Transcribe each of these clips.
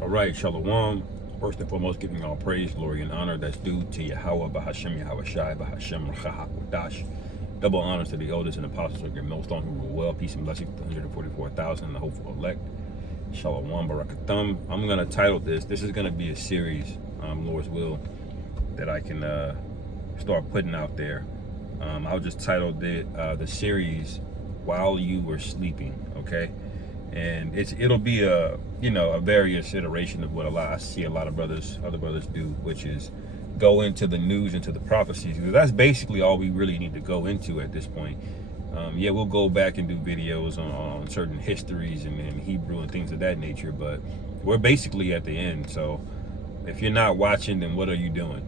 All right, Shalom. First and foremost, giving all praise, glory, and honor that's due to Yahweh, Bahashem, Yahweh Shai, Bahashem, Rachahakodash. Double honors to the elders and apostles of your millstone who rule well. Peace and blessings to the 144,000 and the hopeful elect. Shalom, Barakathum. I'm going to title this. This is going to be a series, Lord's will, that I can start putting out there. I'll just title the series While You Were Sleeping, okay? And it'll be a various iteration of what I see a lot of other brothers do, which is go into the news, into the prophecies, because that's basically all we really need to go into at this point. Yeah, we'll go back and do videos on certain histories and Hebrew and things of that nature, but we're basically at the end. So if you're not watching, then what are you doing?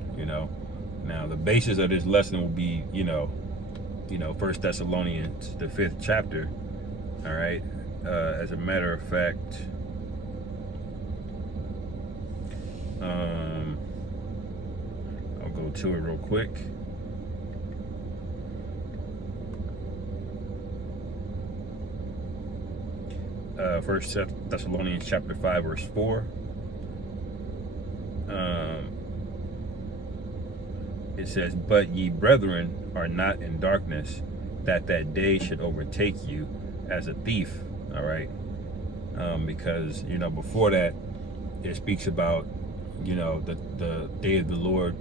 Now the basis of this lesson will be First Thessalonians, the 5th chapter. All right. As a matter of fact, I'll go to it real quick. First Thessalonians chapter 5, verse 4. It says, "But ye brethren are not in darkness, that day should overtake you as a thief." All right, because before that, it speaks about the day of the Lord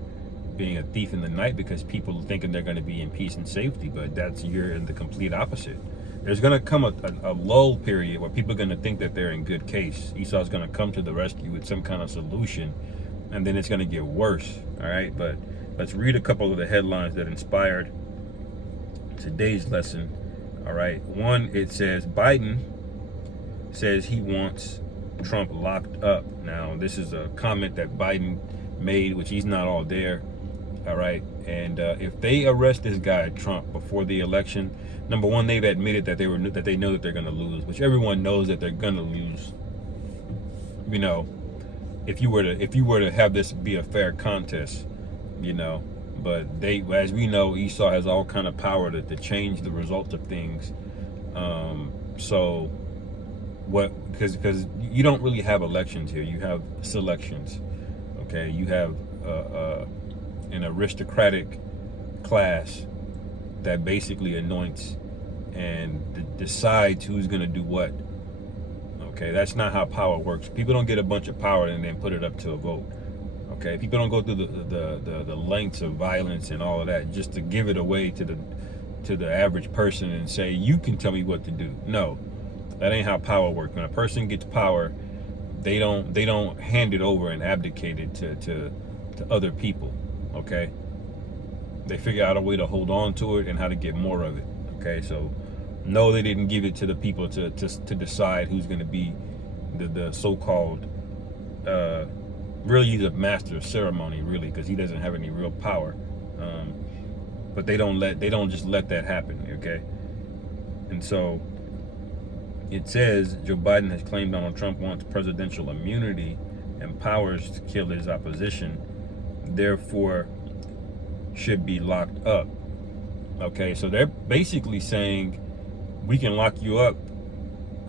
being a thief in the night, because people thinking they're going to be in peace and safety, but you're in the complete opposite. There's going to come a lull period where people are going to think that they're in good case. Esau's going to come to the rescue with some kind of solution, and then it's going to get worse. All right, but let's read a couple of the headlines that inspired today's lesson. All right, one, it says Biden says he wants Trump locked up. Now, this is a comment that Biden made, which he's not all there. All right, and if they arrest this guy Trump before the election, number one, they've admitted that they know that they're going to lose, which everyone knows that they're going to lose. If you were to have this be a fair contest, but as we know, Esau has all kind of power to change the results of things. So because you don't really have elections here, you have selections. Okay, you have an aristocratic class that basically anoints and decides who's going to do what. Okay, that's not how power works. People don't get a bunch of power and then put it up to a vote. Okay, people don't go through the lengths of violence and all of that just to give it away to the average person and say, you can tell me what to do. No, that ain't how power works. When a person gets power, they don't hand it over and abdicate it to other people. Okay, they figure out a way to hold on to it and how to get more of it. Okay, so no, they didn't give it to the people to decide who's going to be the so-called really, he's a master of ceremony, really, because he doesn't have any real power. But they don't just let that happen. Okay, and so it says Joe Biden has claimed Donald Trump wants presidential immunity and powers to kill his opposition, therefore should be locked up. Okay, so they're basically saying we can lock you up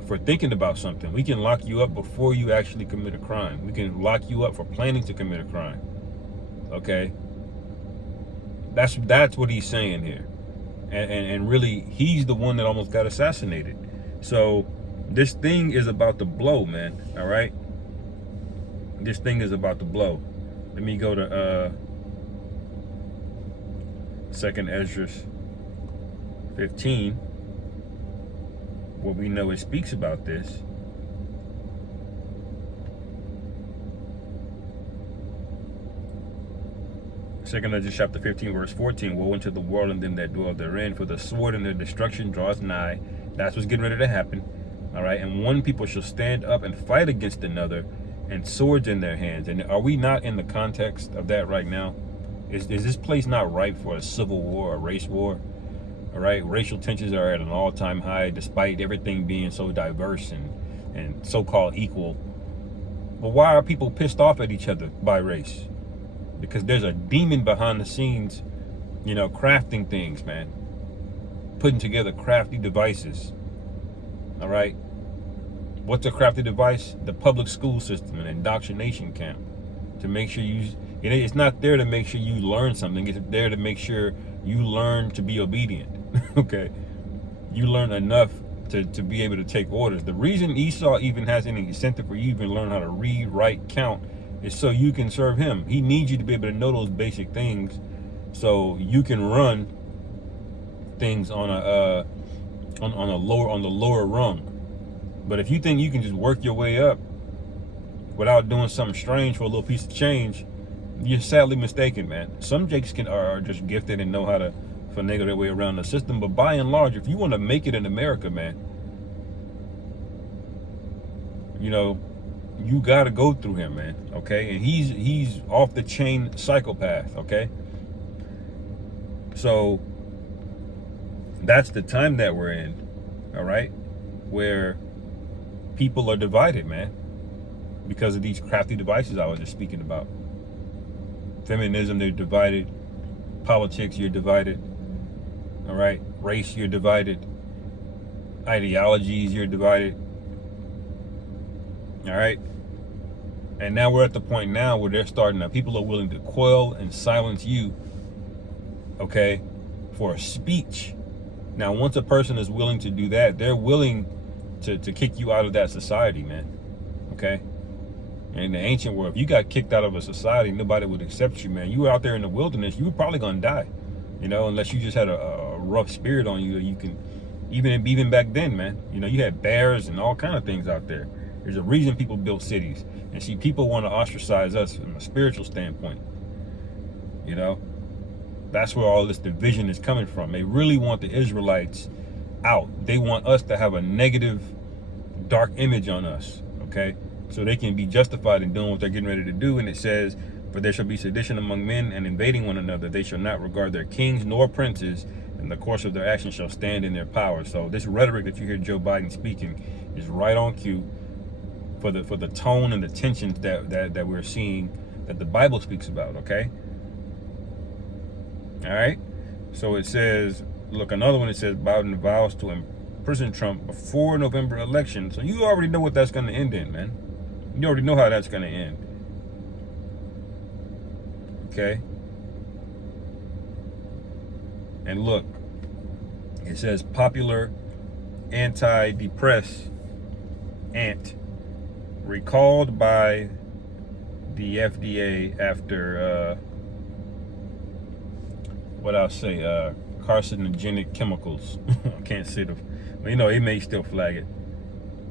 for thinking about something. We can lock you up before you actually commit a crime. We can lock you up for planning to commit a crime. Okay, that's what he's saying here, and really, he's the one that almost got assassinated. So this thing is about to blow, man. All right, this thing is about to blow. Let me go to 2nd Ezra 15. What we know, it speaks about this. Second Ezra chapter 15, verse 14. Woe unto the world and them that dwell therein, for the sword and their destruction draweth nigh. That's what's getting ready to happen. All right, and one people shall stand up and fight against another, and swords in their hands. And are we not in the context of that right now? Is this place not ripe for a civil war, a race war? All right, racial tensions are at an all-time high, despite everything being so diverse and so-called equal. But why are people pissed off at each other by race? Because there's a demon behind the scenes, crafting things, man. Putting together crafty devices. All right. What's a crafty device? The public school system, an indoctrination camp, to make sure it's not there to make sure you learn something. It's there to make sure you learn to be obedient. Okay, you learn enough to be able to take orders. The reason Esau even has any incentive for you even learn how to read, write, count is so you can serve him. He needs you to be able to know those basic things so you can run things on the lower rung. But if you think you can just work your way up without doing something strange for a little piece of change, you're sadly mistaken, man. Some jakes are just gifted and know how to finagle their way around the system. But by and large, if you want to make it in America, man, you know, you got to go through him, man. Okay, and he's off the chain psychopath. Okay, so that's the time that we're in. All right, where people are divided, man, because of these crafty devices I was just speaking about. Feminism, they're divided. Politics, you're divided. All right, race, you're divided. Ideologies, you're divided. All right, and now we're at the point now where they're starting to, people are willing to quell and silence you, okay, for a speech. Now, once a person is willing to do that, they're willing to kick you out of that society, man. Okay? And in the ancient world, if you got kicked out of a society, nobody would accept you, man. You were out there in the wilderness, you were probably gonna die, you know, unless you just had a rough spirit on you. You can, even back then, man, you know, you had bears and all kind of things out there. There's a reason people built cities. And see, people want to ostracize us from a spiritual standpoint. You know, that's where all this division is coming from. They really want the Israelites out. They want us to have a negative, dark image on us, okay? So they can be justified in doing what they're getting ready to do. And it says, for there shall be sedition among men and invading one another. They shall not regard their kings nor princes, and the course of their actions shall stand in their power. So this rhetoric that you hear Joe Biden speaking is right on cue for the tone and the tensions that we're seeing, that the Bible speaks about, okay? All right? So it says, look, another one, it says Biden vows to imprison Trump before November election. So you already know what that's going to end in, man. You already know how that's going to end. Okay? And look, it says popular antidepressant recalled by the FDA after what I'll say, carcinogenic chemicals. I can't say the, but you know, it may still flag it.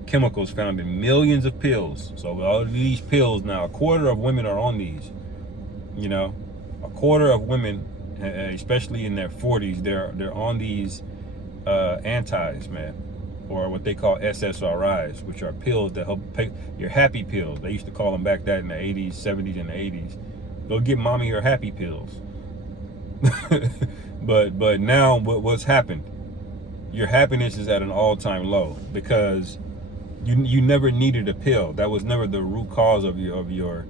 Chemicals found in millions of pills. So all of these pills now, a quarter of women are on these. You know, a quarter of women, especially in their 40s, they're on these antis, man, or what they call SSRIs, which are pills that help pay your happy pills. They used to call them back that in the 80s, 70s, and the 80s. Go get mommy your happy pills. but now what's happened? Your happiness is at an all-time low because you never needed a pill. That was never the root cause of your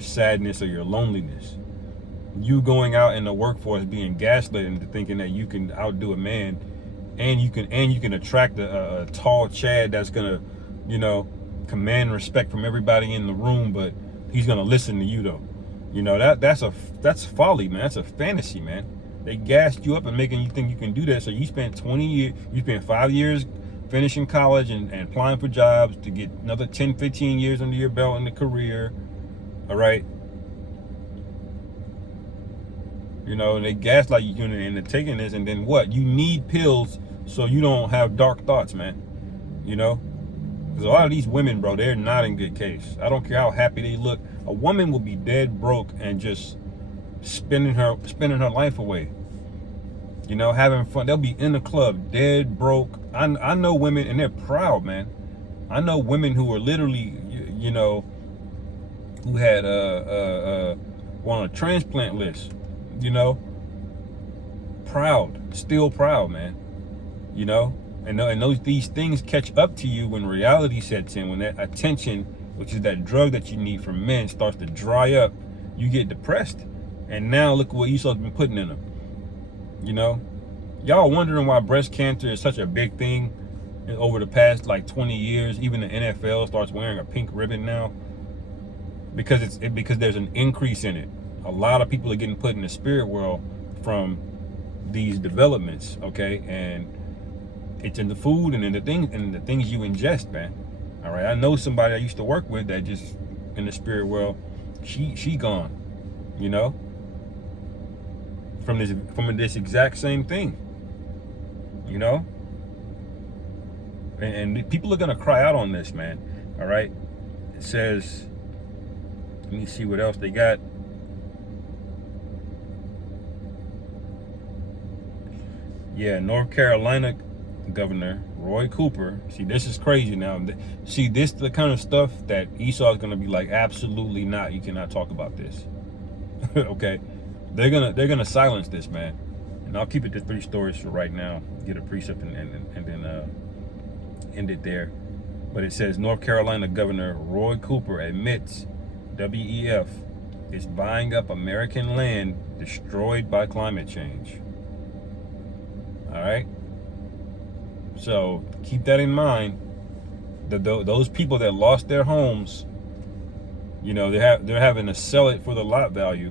sadness or your loneliness. You going out in the workforce being gaslit into thinking that you can outdo a man, and you can attract a tall Chad that's gonna, you know, command respect from everybody in the room, but he's gonna listen to you though. You know, that's folly, man. That's a fantasy, man. They gassed you up and making you think you can do that. So you spent 20 years, you spent 5 years finishing college and applying for jobs to get another 10, 15 years under your belt in the career. All right. You know, and they gaslight you into taking this, and then what? You need pills so you don't have dark thoughts, man. You know? Because a lot of these women, bro, they're not in good case. I don't care how happy they look. A woman will be dead broke and just spending her life away. You know, having fun. They'll be in the club, dead broke. I know women, and they're proud, man. I know women who are literally, you know, who had on a transplant list. You know, proud, still proud, man. You know, and these things catch up to you when reality sets in, when that attention, which is that drug that you need from men, starts to dry up. You get depressed, and now look what Esau's been putting in them. You know, y'all wondering why breast cancer is such a big thing over the past like 20 years. Even the NFL starts wearing a pink ribbon now because because there's an increase in it. A lot of people are getting put in the spirit world from these developments, okay? And it's in the food and in the things you ingest, man. All right, I know somebody I used to work with that just in the spirit world, she gone, you know, from this exact same thing, you know. And people are gonna cry out on this, man. All right, it says, let me see what else they got. Yeah, North Carolina Governor Roy Cooper. See, this is crazy now. See, this the kind of stuff that Esau is gonna be like, absolutely not. You cannot talk about this. Okay, they're gonna silence this, man. And I'll keep it to 3 stories for right now. Get a precept and then end it there. But it says North Carolina Governor Roy Cooper admits WEF is buying up American land destroyed by climate change. All right. So keep that in mind. Those people that lost their homes, you know, they're having to sell it for the lot value.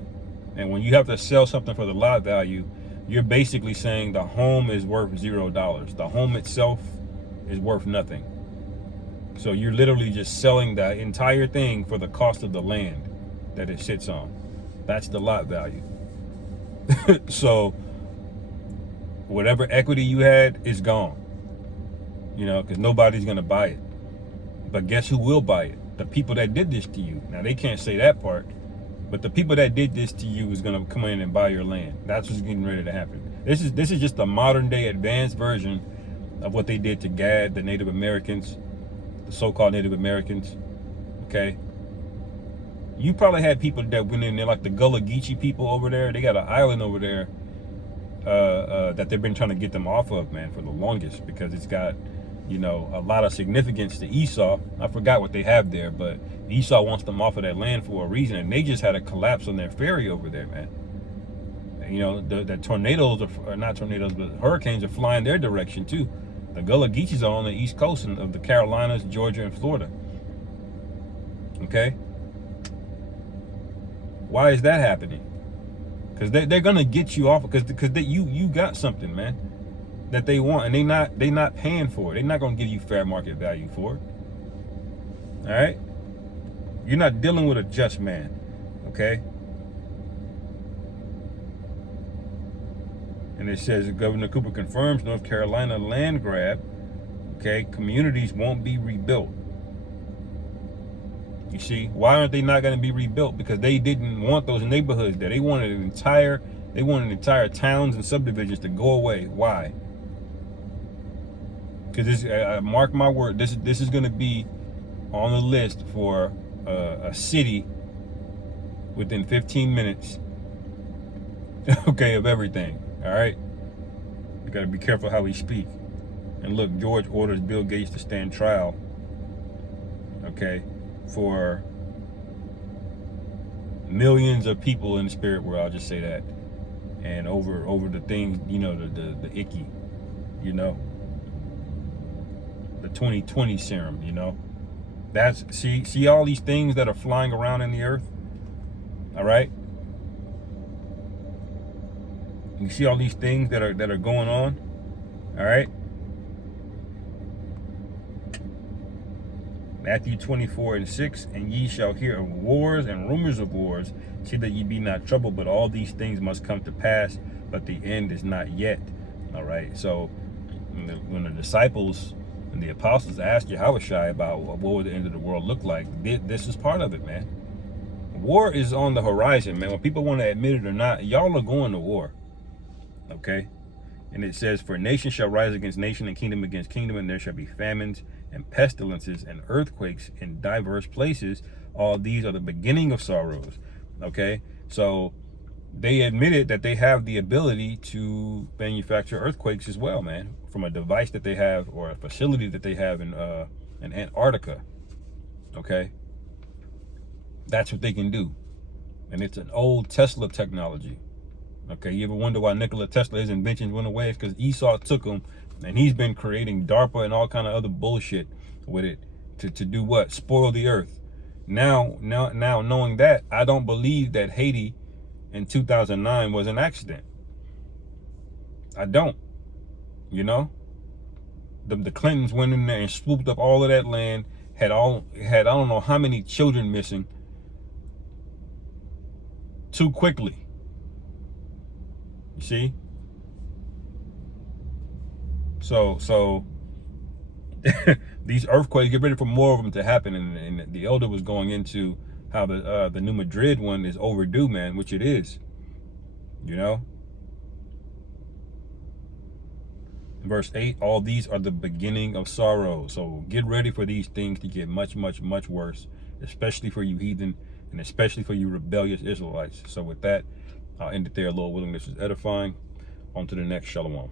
And when you have to sell something for the lot value, you're basically saying the home is worth $0. The home itself is worth nothing. So you're literally just selling the entire thing for the cost of the land that it sits on. That's the lot value. So whatever equity you had is gone, you know, because nobody's going to buy it. But guess who will buy it? The people that did this to you. Now, they can't say that part, but the people that did this to you is going to come in and buy your land. That's what's getting ready to happen. This is just a modern day advanced version of what they did to Gad, the Native Americans, the so-called Native Americans. Okay. You probably had people that went in there, like the Gullah Geechee people over there. They got an island over there that they've been trying to get them off of, man, for the longest, because it's got, you know, a lot of significance to Esau. I forgot what they have there, but Esau wants them off of that land for a reason, and they just had a collapse on their ferry over there, man. And, you know, the tornadoes, or not tornadoes, but hurricanes are flying their direction too. The Gullah Geechees are on the east coast of the Carolinas, Georgia, and Florida. Okay? Why is that happening? Because they're gonna get you off, because you got something, man, that they want, and they not paying for it. They're not gonna give you fair market value for it. All right, you're not dealing with a just man. Okay. And it says Governor Cooper confirms North Carolina land grab. Okay, communities won't be rebuilt. You see, why aren't they not going to be rebuilt? Because they didn't want those neighborhoods there. They wanted entire towns and subdivisions to go away. Why? Because this, mark my word, this is going to be on the list for a city within 15 minutes. Okay, of everything. All right, you got to be careful how we speak. And look, George orders Bill Gates to stand trial. Okay. For millions of people in the spirit world, I'll just say that, and over the things, you know, the icky, you know, the 2020 serum, you know, that's see all these things that are flying around in the earth. All right, you see all these things that are going on. All right. Matthew 24:6, and ye shall hear of wars and rumors of wars. See that ye be not troubled, but all these things must come to pass, but the end is not yet. All right. So when the disciples and the apostles asked Yahushua about what would the end of the world look like, this is part of it, man. War is on the horizon, man. When people want to admit it or not, y'all are going to war. Okay. And it says, for nation shall rise against nation, and kingdom against kingdom, and there shall be famines and pestilences and earthquakes in diverse places. All these are the beginning of sorrows. Okay, so they admitted that they have the ability to manufacture earthquakes as well, man, from a device that they have, or a facility that they have in Antarctica. Okay, that's what they can do, and it's an old Tesla technology. Okay, you ever wonder why Nikola Tesla, his inventions went away? It's because Esau took them And he's been creating DARPA and all kind of other bullshit with it to do what? Spoil the earth. Now knowing that, I don't believe that Haiti in 2009 was an accident. I don't. You know? The Clintons went in there and swooped up all of that land, had I don't know how many children missing too quickly. You see? So these earthquakes, get ready for more of them to happen. And the elder was going into how the New Madrid one is overdue, man, which it is. You know? Verse 8, all these are the beginning of sorrow. So get ready for these things to get much, much, much worse, especially for you heathen and especially for you rebellious Israelites. So with that, I'll end it there. Lord willing, this is edifying. On to the next. Shalom.